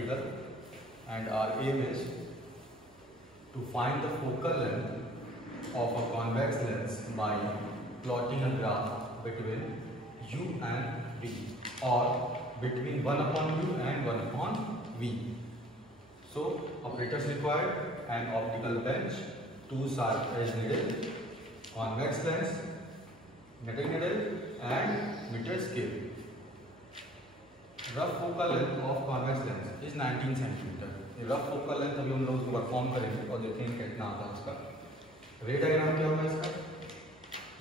practical, and our aim is to find the focal length of a convex lens by plotting a graph between u and v, or between 1 upon u and 1 upon v. So operators required: an optical bench, 2 sharp edge needle, convex lens, metal needle and meter scale. Rough focal length of convex lens is 19 centimetre. Rough focal length अभी हम लोग उसको perform करेंगे और देखेंगे कितना आता है उसका. रे डायग्राम क्या होगा इसका?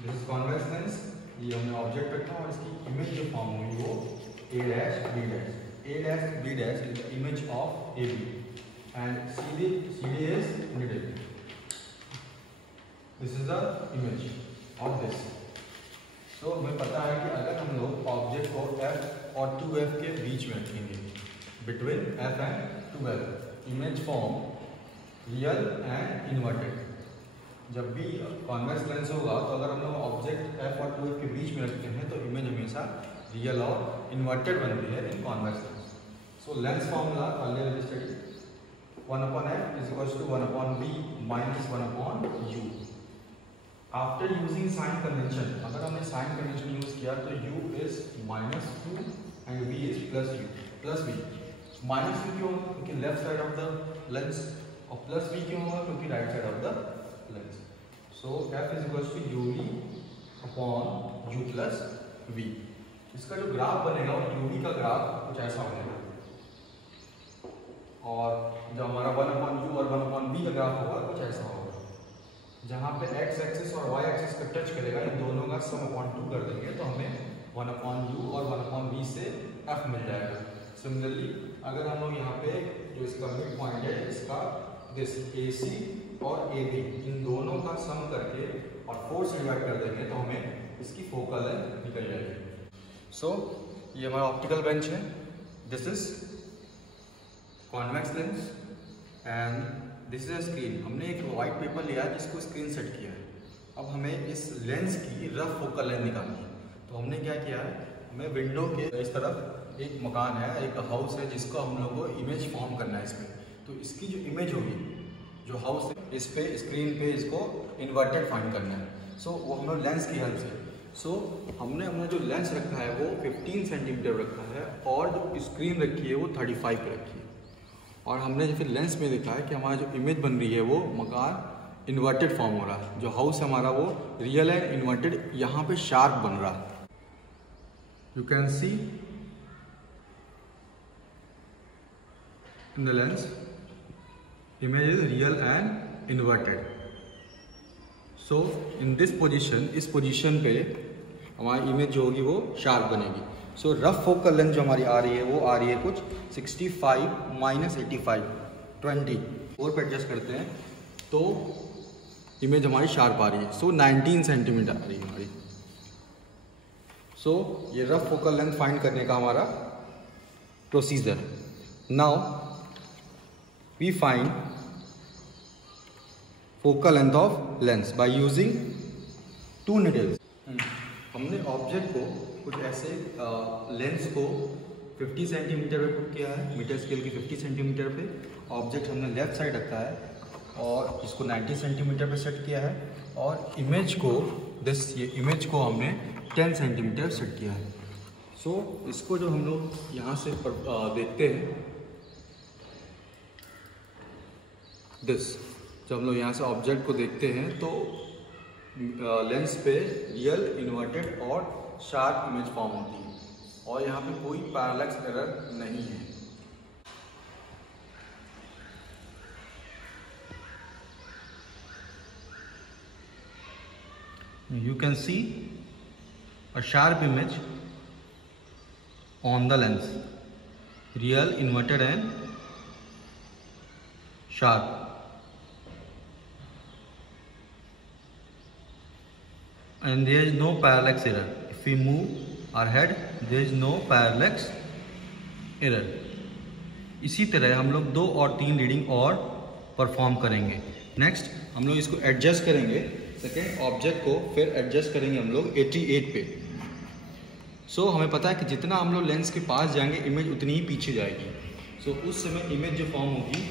This is convex lens. ये हमने ऑब्जेक्ट रखा और इसकी इमेज जो फॉर्म हुई वो a dash b dash. a dash b dash is the image of ab and cd is middle. This is the image of this. तो हमें पता है कि अगर हम लोग ऑब्जेक्ट को f और 2f के बीच में रखेंगे, between f and 2f, image form real and inverted. जब भी कॉन्वेक्स लेंस होगा तो अगर हम लोग ऑब्जेक्ट f और 2f के बीच में रखते हैं तो इमेज हमेशा रियल और इन्वर्टेड बनती है in convex lens. So lens formula earlier study: 1 upon f is equals to 1 upon v minus 1 upon u. After using sign convention, अगर हमने साइन कन्वेंशन यूज किया तो u is -2 and v is plus v. Minus v क्यों? क्योंकि left side of the lens, और plus v क्यों होगा? क्योंकि right side of the lens. So f is equals to uv upon u plus v. इसका जो graph बनेगा वो uv का ग्राफ कुछ ऐसा बनेगा, और जो हमारा 1 अपॉन u और 1 अपॉन v का ग्राफ होगा कुछ ऐसा होगा. जहाँ पे x एक्सिस और y एक्सिस का टच करेगा, इन दोनों का सम अपॉन 2 कर देंगे तो हमें 1 अपॉन u और 1 अपॉन v से f मिल जाएगा. सिमिलरली अगर हम लोग यहाँ पे जो इसका मिड पॉइंट है इसका दिस AC और AB, इन दोनों का सम करके और 4 से डिवाइड कर देंगे तो हमें इसकी फोकल लेंथ निकल जाएगी. सो ये हमारा ऑप्टिकल बेंच है. This is convex lens and this is a screen. हमने एक वाइट पेपर लिया है जिसको स्क्रीन सेट किया है. अब हमें इस लेंस की रफ फोकल लेंथ निकालनी है. तो हमने क्या किया है, हमें विंडो के इस तरफ एक मकान है, एक हाउस है जिसको हम लोग को इमेज फॉर्म करना है इसमें. तो इसकी जो इमेज होगी, जो हाउस है, इस पे स्क्रीन पे इसको इन्वर्टेड फाइंड करना है. सो वो हम लोग लेंस की हेल्प से. सो हमने अपना जो लेंस रखा है वो 15 सेंटीमीटर रखा है और जो स्क्रीन रखी है वो 35 पे रखी है. और हमने फिर लेंस में देखा है कि हमारा जो इमेज बन रही है वो मकान इन्वर्टेड फॉर्म हो रहा है. जो हाउस है हमारा वो रियल एंड इन्वर्टेड यहाँ पे शार्प बन रहा है. You can see in the lens image is real and inverted. So in this position, इस पोजिशन पे हमारी इमेज जो होगी वो शार्प बनेगी. सो रफ फोकल लेंथ जो हमारी आ रही है वो आ रही है कुछ 65 माइनस 85 20. 4 पे एडजस्ट करते हैं तो इमेज हमारी शार्प आ रही है. सो 19 सेंटीमीटर आ रही है हमारी. सो ये रफ फोकल लेंथ फाइंड करने का हमारा procedure. Now we find focal length of lens by using 2 needles. हमने ऑब्जेक्ट को कुछ ऐसे लेंस को 50 सेंटीमीटर पे पुट किया है, मीटर स्केल की 50 सेंटीमीटर पे. ऑब्जेक्ट हमने लेफ्ट साइड रखा है और इसको 90 सेंटीमीटर पे सेट किया है, और इमेज को ये इमेज को हमने 10 सेंटीमीटर सेट किया है. सो इसको जो हम लोग यहाँ से देखते हैं, जब हम लोग यहाँ से ऑब्जेक्ट को देखते हैं तो लेंस पे रियल, इन्वर्टेड और शार्प इमेज फॉर्म होती है, और यहाँ पे कोई पैरेलक्स एरर नहीं है. You can see a sharp image on the lens, real, inverted and sharp. And there is no parallax error. If we move our head, there is no parallax error. इसी तरह हम लोग 2 और 3 रीडिंग और perform करेंगे. Next हम लोग इसको एडजस्ट करेंगे, सेकेंड ऑब्जेक्ट को फिर एडजस्ट करेंगे हम लोग 88 पे. सो हमें पता है कि जितना हम लोग लेंस के पास जाएंगे इमेज उतनी ही पीछे जाएगी. सो उस समय इमेज जो फॉर्म होगी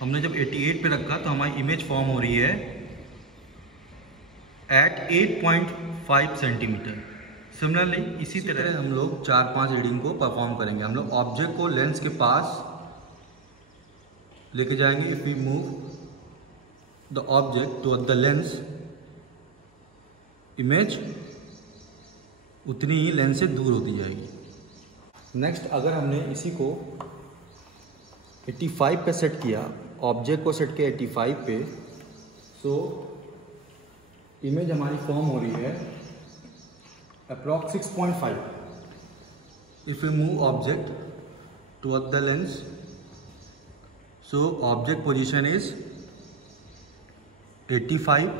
हमने जब 88 पे रखा तो हमारी इमेज फॉर्म हो रही है एट 8.5 सेंटीमीटर। सिमिलरली इसी तरह हम लोग 4-5 रीडिंग को परफॉर्म करेंगे। हम लोग ऑब्जेक्ट को लेंस के पास लेके जाएंगे। If we move the object to the lens, image उतनी ही लेंस से दूर होती जाएगी। नेक्स्ट, अगर हमने इसी को 85 पे सेट किया, ऑब्जेक्ट को सेट किया 85 पे, सो इमेज हमारी फॉर्म हो रही है approx 6.5। If you move object toward the lens, so object position is 85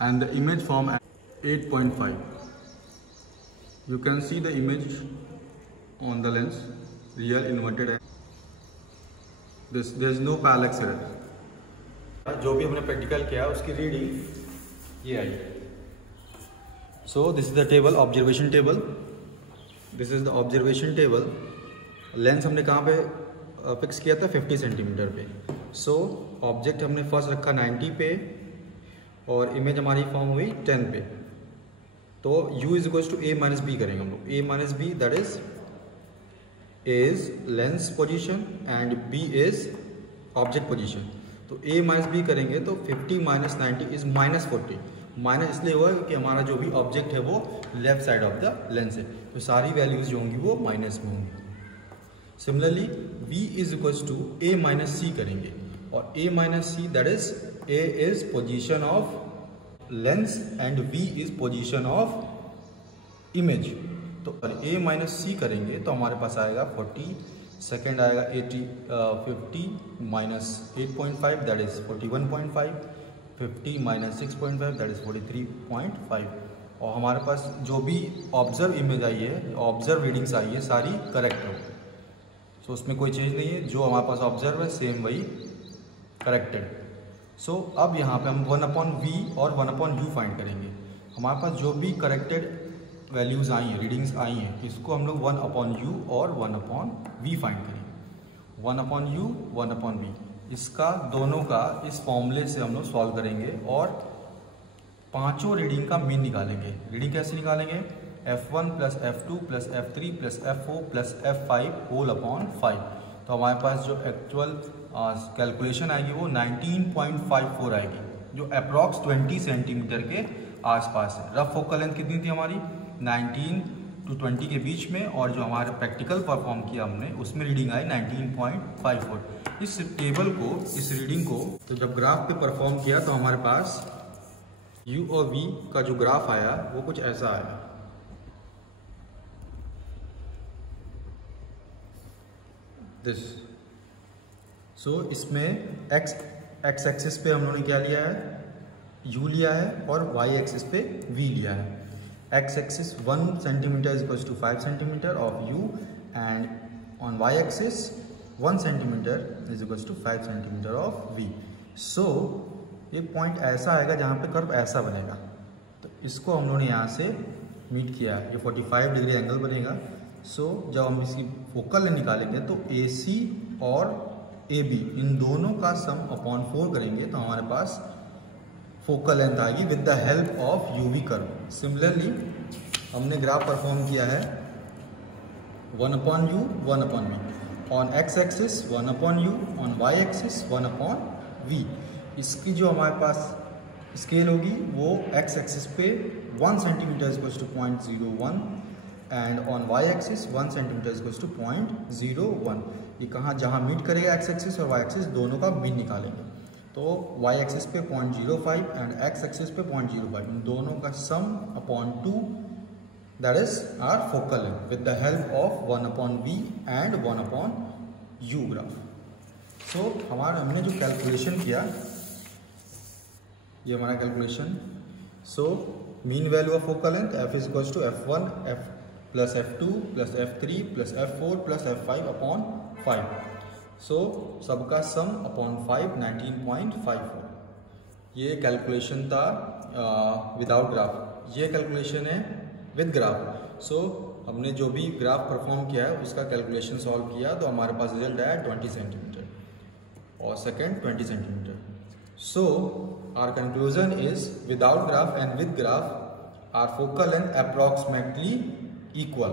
and the image form at 8.5. You can see the image on the lens, real inverted. There is no parallax error. जो भी हमने practical किया उसकी reading ये आई। So this is the table, observation table. This is the observation table. Lens हमने कहाँ पे फिक्स किया था? 50 सेंटीमीटर पे। सो ऑब्जेक्ट हमने फर्स्ट रखा 90 पे और इमेज हमारी फॉर्म हुई 10 पे। तो u is equal to a minus B करेंगे हम लोग। a minus B that is lens position and b is object position. तो a माइनस बी करेंगे तो 50 माइनस 90 इज माइनस 40। माइनस इसलिए हुआ कि हमारा जो भी ऑब्जेक्ट है वो left side of the lens है, तो सारी वैल्यूज जो होंगी वो माइनस में होंगी। Similarly v is equal to a minus c करेंगे और a minus c that is a is position of lens and v is position of image. तो a माइनस सी करेंगे तो हमारे पास आएगा 40, सेकेंड आएगा 50 minus 8.5 that is 41.5, 50 minus 6.5 that is 43.5। और हमारे पास जो भी ऑब्जर्व इमेज आई है, ऑब्जर्व रीडिंग्स आई है, सारी करेक्ट हो। सो उसमें कोई चेंज नहीं है, जो हमारे पास ऑब्जर्व है सेम वही करेक्टेड। सो अब यहाँ पे हम 1/v और 1/u फाइंड करेंगे। हमारे पास जो भी करेक्टेड वैल्यूज़ आई हैं, रीडिंग्स आई हैं, इसको हम लोग 1/u और 1/v फाइंड करेंगे। 1/u 1/v, इसका दोनों का इस फॉर्मूले से हम लोग सॉल्व करेंगे और पांचों रीडिंग का मीन निकालेंगे। रीडिंग कैसे निकालेंगे? f1 plus f2 plus f3 plus f4 plus f5 whole upon 5। तो हमारे पास जो एक्चुअल कैलकुलेशन आएगी वो 19.54 आएगी, जो अप्रॉक्स 20 सेंटीमीटर के आसपास है। रफ फोकल लेंथ कितनी थी हमारी? 19 to 20 के बीच में, और जो हमारे प्रैक्टिकल परफॉर्म किया हमने उसमें रीडिंग आई 19.54। इस टेबल को, इस रीडिंग को तो जब ग्राफ पे परफॉर्म किया तो हमारे पास u और v का जो ग्राफ आया वो कुछ ऐसा आया। दिस सो इसमें x एक्सिस पे हम लोगों ने क्या लिया है? u लिया है और y एक्सिस पे v लिया है। x axis 1 centimetre is equal to 5 centimetre of u and on y axis 1 centimetre is equal to 5 centimetre of v। So एक पॉइंट ऐसा आएगा जहाँ पे कर्व ऐसा बनेगा, तो इसको हम लोगों ने यहाँ से मीट किया, ये 45 डिग्री एंगल बनेगा। सो जब हम इसकी फोकल लेंथ निकालेंगे तो AC और AB इन दोनों का सम अपॉन 4 करेंगे तो हमारे पास फोकल लेंथ आएगी with the help of UV curve. Similarly हमने ग्राफ परफॉर्म किया है 1/u 1/v, on x axis 1/u, on y axis 1/v। इसकी जो हमारे पास स्केल होगी वो x एक्सिस पे 1 centimetre equals to 0.01 and on y axis 1 centimetre equals to 0.01। ये कहाँ जहाँ मीट करेगा x एक्सिस और y एक्सिस दोनों का मीन निकालेंगे। तो y एक्सिस पे 0.05 एंड x एक्सिस पे 0.05, इन दोनों का sum upon 2 that is our focal length with the help of 1/v and 1/u graph. So हमने जो कैलकुलेशन किया, ये हमारा calculation. So mean value of focal length f is equals to f1 plus f2 plus f3 plus f4 plus f5 upon 5। So सबका sum upon 5 19.54। ये calculation था without graph, ये calculation है विद ग्राफ। सो हमने जो भी graph perform किया है उसका कैलकुलेशन सॉल्व किया तो हमारे पास रिजल्ट आया 20 सेंटीमीटर और second 20 centimetre. So our conclusion is without graph and with graph our focal length approximately equal.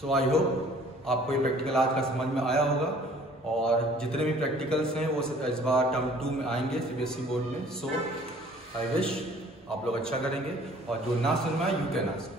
So I hope आपको ये प्रैक्टिकल आज का समझ में आया होगा और जितने भी प्रैक्टिकल्स हैं वो इस बार टर्म 2 में आएंगे CBSE बोर्ड में। सो आई विश आप लोग अच्छा करेंगे और जो ना सुन पाए यू कैन आस्क।